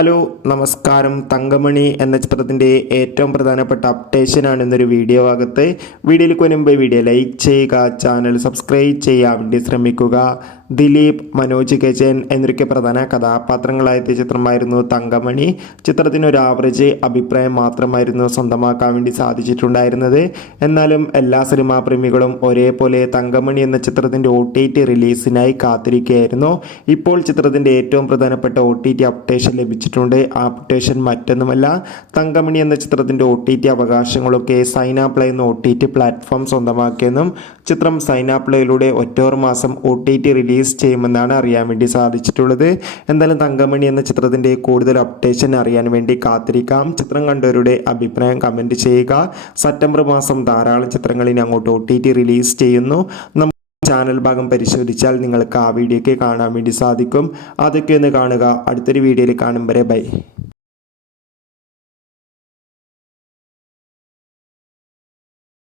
Hello നമസ്കാരം. തങ്കമണി എന്ന ചിത്രത്തിൻ്റെ ഏറ്റവും പ്രധാനപ്പെട്ട അപ്ഡേഷനാണ് ഇന്നൊരു വീഡിയോ ഭാഗത്ത്. വീഡിയോയിലേക്ക് മുൻപ് വീഡിയോ ലൈക്ക് ചെയ്യുക, ചാനൽ സബ്സ്ക്രൈബ് ചെയ്യാൻ വേണ്ടി ശ്രമിക്കുക. ദിലീപ്, മനോജ് കെജൻ എന്നൊക്കെ പ്രധാന കഥാപാത്രങ്ങളായ ചിത്രമായിരുന്നു തങ്കമണി. ചിത്രത്തിന് ഒരു ആവറേജ് അഭിപ്രായം മാത്രമായിരുന്നു സ്വന്തമാക്കാൻ വേണ്ടി സാധിച്ചിട്ടുണ്ടായിരുന്നത്. എന്നാലും എല്ലാ സിനിമാ പ്രേമികളും ഒരേപോലെ തങ്കമണി എന്ന ചിത്രത്തിൻ്റെ OTT റിലീസിനായി കാത്തിരിക്കുകയായിരുന്നു. ഇപ്പോൾ ചിത്രത്തിൻ്റെ ഏറ്റവും പ്രധാനപ്പെട്ട OTT അപ്ഡേഷൻ ലഭിച്ചിട്ടുണ്ട്. ആ അപ്ഡേഷൻ മറ്റൊന്നുമല്ല, തങ്കമണി എന്ന ചിത്രത്തിൻ്റെ OTT അവകാശങ്ങളൊക്കെ സൈനാപ്ലേ എന്ന OTT പ്ലാറ്റ്ഫോം സ്വന്തമാക്കിയെന്നും ചിത്രം സൈനാപ്ലേയിലൂടെ ഒറ്റോർ മാസം OTT റിലീസ് ചെയ്യുമെന്നാണ് അറിയാൻ വേണ്ടി സാധിച്ചിട്ടുള്ളത്. എന്തായാലും തങ്കമണി എന്ന ചിത്രത്തിൻ്റെ കൂടുതൽ അപ്ഡേഷൻ അറിയാൻ വേണ്ടി കാത്തിരിക്കാം. ചിത്രം കണ്ടവരുടെ അഭിപ്രായം കമൻറ്റ് ചെയ്യുക. സെപ്റ്റംബർ മാസം ധാരാളം ചിത്രങ്ങളിനി അങ്ങോട്ട് OTT റിലീസ് ചെയ്യുന്നു. ചാനൽ ഭാഗം പരിശോധിച്ചാൽ നിങ്ങൾക്ക് ആ വീഡിയോയ്ക്ക് കാണാൻ വേണ്ടി സാധിക്കും. അതൊക്കെ ഒന്ന് കാണുക. അടുത്തൊരു വീഡിയോയിൽ കാണും വരെ ബൈ.